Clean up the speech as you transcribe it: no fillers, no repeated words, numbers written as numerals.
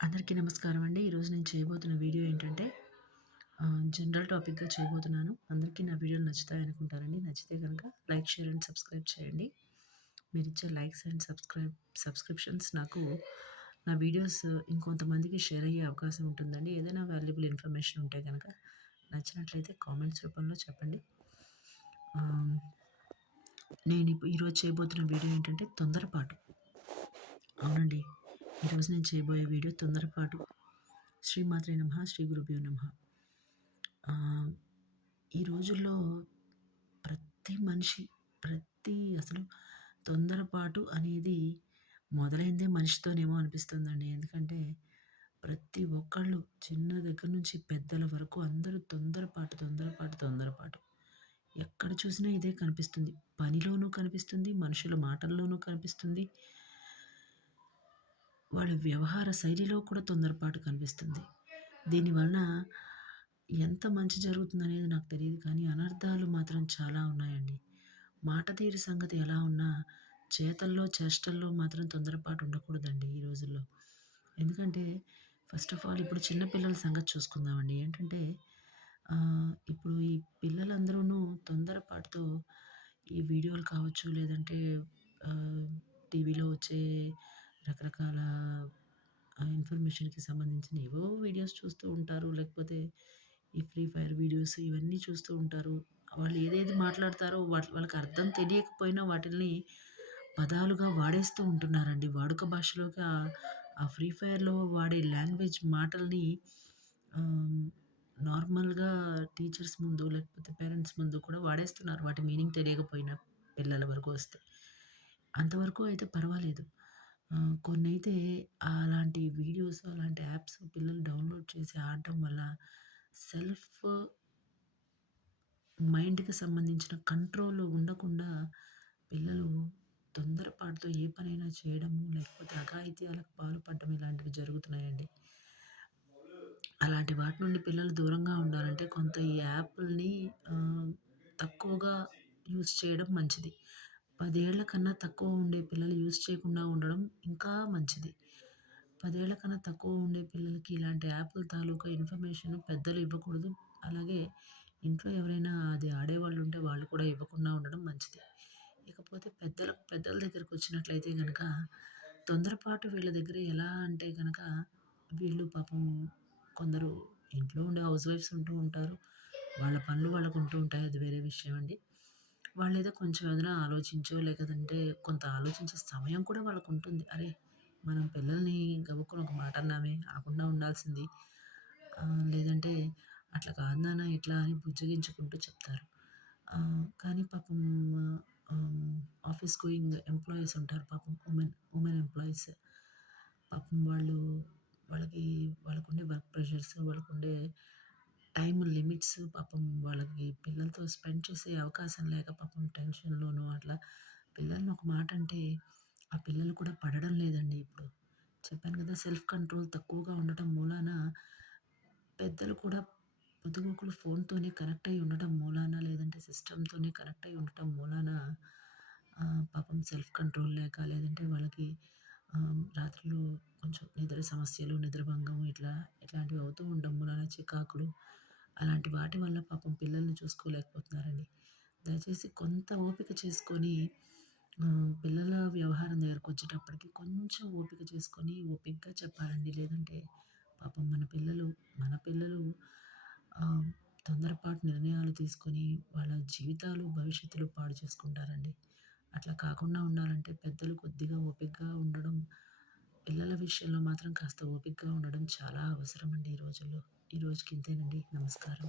అందరికీ నమస్కారం అండి. ఈరోజు నేను చేయబోతున్న వీడియో ఏంటంటే జనరల్ టాపిక్‌గా చేయబోతున్నాను. అందరికీ నా వీడియోలు నచ్చుతాయనుకుంటానండి. నచ్చితే గనక లైక్, షేర్ అండ్ సబ్స్క్రైబ్ చేయండి. మీరిచ్చే లైక్స్ అండ్ సబ్స్క్రిప్షన్స్ నాకు నా వీడియోస్ ఇంకొంతమందికి షేర్ అయ్యే అవకాశం ఉంటుందండి. ఏదైనా వాల్యుబుల్ ఇన్ఫర్మేషన్ ఉంటే గనక నచ్చినట్లయితే కామెంట్స్ రూపంలో చెప్పండి. ఆహ్, ఈరోజు చేయబోతున్న వీడియో ఏంటంటే తొందరపాటు. అవునండి. ఈరోజు నేను చేయబోయే వీడియో తొందరపాటు. శ్రీమాత్రే నమః! శ్రీ గురుభ్యో నమః! ఆహ్, ఈ రోజుల్లో ప్రతి మనిషి, అసలు తొందరపాటు అనేది మొదలైందే మనిషితోనేమో అనిపిస్తుందండి. ఎందుకంటే ప్రతి ఒక్కళ్ళు చిన్న దగ్గర నుంచి పెద్దల వరకు అందరూ తొందరపాటు, తొందరపాటు, తొందరపాటు. ఎక్కడ చూసినా ఇదే కనిపిస్తుంది. పనిలోనూ కనిపిస్తుంది, మనుషుల మాటల్లోనూ కనిపిస్తుంది. వాళ్ళ వ్యవహార శైలిలో కూడా తొందరపాటు కనిపిస్తుంది. దీనివలన ఎంత మంచి జరుగుతుందనేది నాకు తెలీదు కానీ, అనర్థాలు మాత్రం చాలా ఉన్నాయండి. మాట తీరు సంగతి ఎలా ఉన్నా, చేతల్లో, చేష్టల్లో మాత్రం తొందరపాటు ఉండకూడదండి ఈ రోజుల్లో. ఎందుకంటే, ఫస్ట్ ఆఫ్ ఆల్ ఇప్పుడు చిన్న పిల్లల సంగతి చూసుకుందామండి. ఏంటంటే, ఇప్పుడు ఈ పిల్లలందరూను తొందరపాటుతో ఈ వీడియోలు కావచ్చు, లేదంటే ఆహ్, టీవీలో వచ్చే రకరకాల ఇన్ఫర్మేషన్‌కి సంబంధించిన ఏవో వీడియోస్ చూస్తూ ఉంటారు. లేకపోతే ఈ ఫ్రీ ఫైర్ వీడియోస్ ఇవన్నీ చూస్తూ ఉంటారు. వాళ్ళు ఏదేది మాట్లాడతారో వాళ్ళకి అర్థం తెలియకపోయినా వాటిల్ని పదాలుగా వాడేస్తూ ఉంటున్నారండి. వాడుక భాషలోకి ఆ ఫ్రీ ఫైర్‌లో వాడే లాంగ్వేజ్ మాటల్ని ఆహ్, నార్మల్‌గా టీచర్స్ ముందు లేకపోతే పేరెంట్స్ ముందు కూడా వాడేస్తున్నారు. వాటి మీనింగ్ తెలియకపోయినా పిల్లల వరకు వస్తే. అంతవరకు అయితే పర్వాలేదు. కొన్నైతే అలాంటి వీడియోస్, అలాంటి యాప్స్ పిల్లలు డౌన్‌లోడ్ చేసి ఆడటం వల్ల సెల్ఫ్ మైండ్‌కి సంబంధించిన కంట్రోల్ ఉండకుండా పిల్లలు తొందరపాటుతో ఏ పనైనా చేయడము, లేకపోతే అఘాయిత్యాలకు పాల్పడడం ఇలాంటివి జరుగుతున్నాయండి. అలాంటి వాటి నుండి పిల్లలు దూరంగా ఉండాలంటే కొంత ఈ యాపుల్ని తక్కువగా యూజ్ చేయడం మంచిది. 10 ఏళ్ల కన్నా తక్కువ ఉండే పిల్లలు యూజ్ చేయకుండా ఉండడం ఇంకా మంచిది. 10 ఏళ్ల కన్నా తక్కువ ఉండే పిల్లలకి ఇలాంటి యాపుల తాలూకా ఇన్ఫర్మేషన్ పెద్దలు ఇవ్వకూడదు. అలాగే ఇంట్లో ఎవరైనా అది ఆడేవాళ్ళుంటే వాళ్ళు కూడా ఇవ్వకుండా ఉండడం మంచిది. ఇకపోతే పెద్దల దగ్గరకొచ్చినట్లయితే గనక తొందరపాటు వీళ్ళ దగ్గర ఎలా అంటే గనక వీళ్ళు పాపం కొందరు ఇంట్లో ఉండే హౌస్ వైఫ్స్ ఉంటూ ఉంటారు. వాళ్ళ పనులు వాళ్ళకుంటూ ఉంటాయి. అది వేరే విషయం అండి. వాళ్ళేదో కొంచెం ఏదైనా ఆలోచించో, లేకపోతే కొంత ఆలోచించే సమయం కూడా వాళ్ళకుంటుంది. అరే! మనం పిల్లల్ని గబుక్కున ఒక మాట అన్నామే, అనకుండా ఉండాల్సింది. లేదంటే అట్లా కాదు నాన్న ఇట్లా అని బుజ్జగించుకుంటూ చెప్తారు. కానీ పాపం ఆహ్, ఆఫీస్ గోయింగ్ ఎంప్లాయీస్ ఉంటారు పాపం ఉమెన్ ఎంప్లాయీస్. పాపం వాళ్ళకి వాళ్ళకుండే వర్క్ ప్రెషర్స్, వాళ్ళకుండే టైమ్ లిమిట్స్ పాపం వాళ్ళకి పిల్లలతో స్పెండ్ చేసే అవకాశం లేక పాపం టెన్షన్‌లోనో అట్లా పిల్లల్ని ఒక మాట అంటే, ఆ పిల్లలు కూడా పడడం లేదండి ఇప్పుడు. చెప్పాను కదా! సెల్ఫ్ కంట్రోల్ తక్కువగా ఉండటం మూలాన పెద్దలు కూడా పొద్దుగూకులు ఫోన్‌తోనే కనెక్ట్ అయ్యి ఉండటం మూలాన, లేదంటే సిస్టమ్‌తోనే కనెక్ట్ అయ్యి ఉండటం మూలాన పాపం సెల్ఫ్ కంట్రోల్ లేక, లేదంటే వాళ్ళకి రాత్రులు కొంచెం నిద్ర సమస్యలు, నిద్రభంగం ఇట్లాంటివి అవుతూ ఉండడం మూలాన చికాకులు, అలాంటి వాటి వల్ల పాపం పిల్లల్ని చూసుకోలేకపోతున్నారండి. దయచేసి కొంత ఓపిక చేసుకొని పిల్లల వ్యవహారం దగ్గరకొచ్చేటప్పటికి కొంచెం ఓపిక చేసుకొని ఓపికగా చెప్పాలండి. లేదంటే పాపం మన పిల్లలు ఆహ్, తొందరపాటు నిర్ణయాలు తీసుకొని వాళ్ళ జీవితాలు, భవిష్యత్తులు పాడు చేసుకుంటారండి. అట్లా కాకుండా ఉండాలంటే పెద్దలు కొద్దిగా ఓపికగా ఉండడం, పిల్లల విషయంలో మాత్రం కాస్త ఓపికగా ఉండడం చాలా అవసరమండి ఈ రోజుల్లో. ఈ రోజుకి ఇంతేనండి. నమస్కారం.